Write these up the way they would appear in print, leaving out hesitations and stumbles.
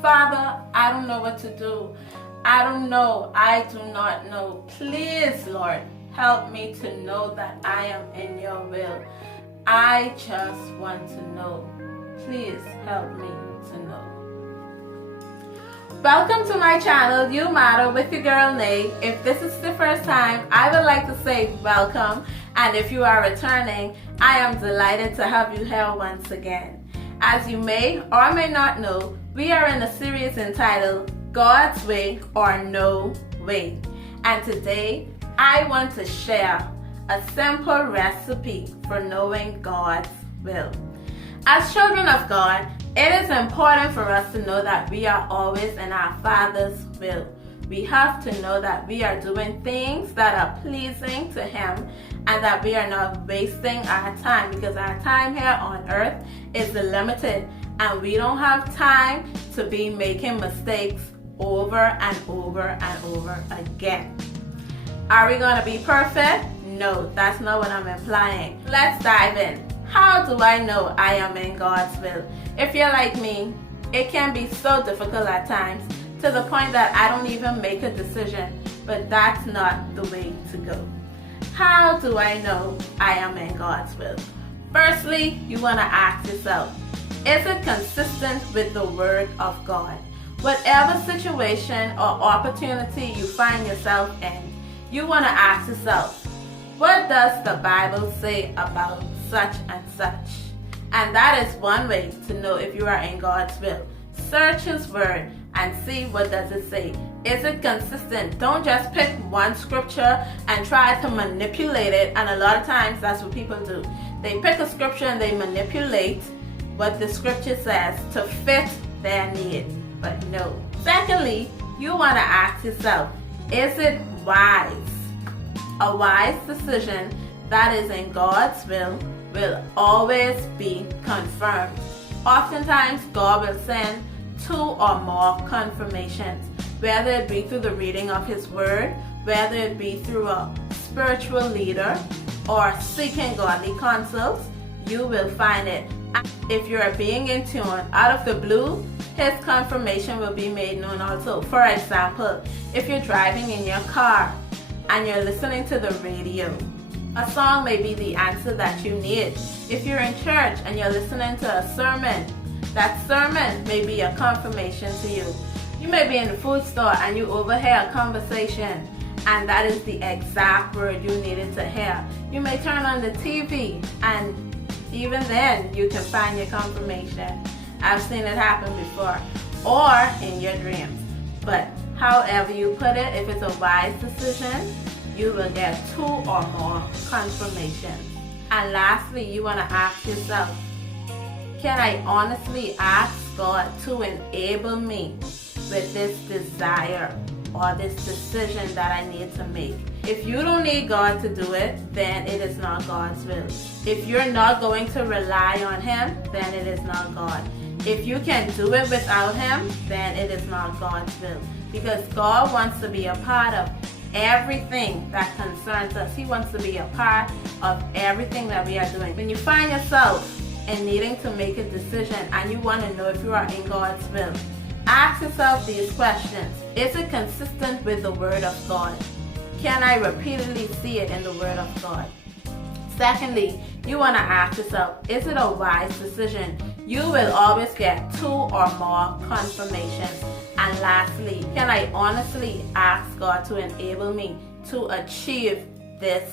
Father, I don't know what to do. I don't know. I do not know. Please, Lord, help me to know that I am in your will. I just want to know. Please help me to know. Welcome to my channel, You Matter, with your girl Nay. If this is the first time, I would like to say welcome. And if you are returning, I am delighted to have you here once again. As you may or may not know, we are in a series entitled God's Way or No Way. And today, I want to share a simple recipe for knowing God's will. As children of God, it is important for us to know that we are always in our Father's will. We have to know that we are doing things that are pleasing to Him and that we are not wasting our time, because our time here on earth is limited and we don't have time to be making mistakes over and over and over again. Are we going to be perfect? No, that's not what I'm implying. Let's dive in. How do I know I am in God's will? If you're like me, it can be so difficult at times to the point that I don't even make a decision, but that's not the way to go. How do I know I am in God's will? Firstly, you want to ask yourself, is it consistent with the Word of God? Whatever situation or opportunity you find yourself in, you want to ask yourself, what does the Bible say about such and such? And that is one way to know if you are in God's will. Search His Word and see what does it say. Is it consistent? Don't just pick one scripture and try to manipulate it. And a lot of times that's what people do. They pick a scripture and they manipulate what the scripture says to fit their need. But no. Secondly, you want to ask yourself, is it wise? A wise decision that is in God's will always be confirmed. Oftentimes, God will send 2 or more confirmations, whether it be through the reading of His Word, whether it be through a spiritual leader, or seeking godly counsels. You will find it. If you are being in tune out of the blue, His confirmation will be made known also. For example, if you're driving in your car and you're listening to the radio, a song may be the answer that you need. If you're in church and you're listening to a sermon, that sermon may be a confirmation to you. You may be in the food store and you overhear a conversation, and that is the exact word you needed to hear. You may turn on the TV and even then you can find your confirmation. I've seen it happen before. Or in your dreams. But however you put it, if it's a wise decision, you will get 2 or more confirmations. And lastly, you want to ask yourself, can I honestly ask God to enable me with this desire or this decision that I need to make? If you don't need God to do it, then it is not God's will. If you're not going to rely on Him, then it is not God. If you can do it without Him, then it is not God's will. Because God wants to be a part of everything that concerns us. He wants to be a part of everything that we are doing. When you find yourself in needing to make a decision and you want to know if you are in God's will, ask yourself these questions. Is it consistent with the Word of God? Can I repeatedly see it in the Word of God? Secondly, you want to ask yourself, is it a wise decision? You will always get 2 or more confirmations. And lastly, can I honestly ask God to enable me to achieve this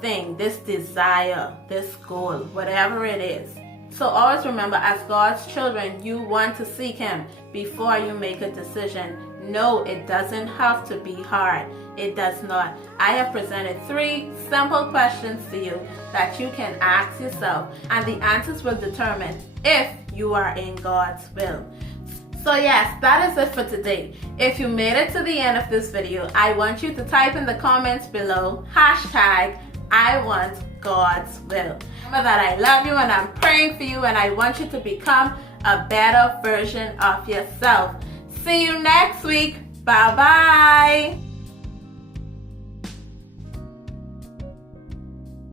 thing, this desire, this goal, whatever it is? So always remember, as God's children, you want to seek Him before you make a decision. No, it doesn't have to be hard. It does not. I have presented 3 simple questions to you that you can ask yourself, and the answers will determine if you are in God's will. So yes, that is it for today. If you made it to the end of this video, I want you to type in the comments below, #I want God's will. Remember that I love you and I'm praying for you, and I want you to become a better version of yourself. See you next week. Bye-bye.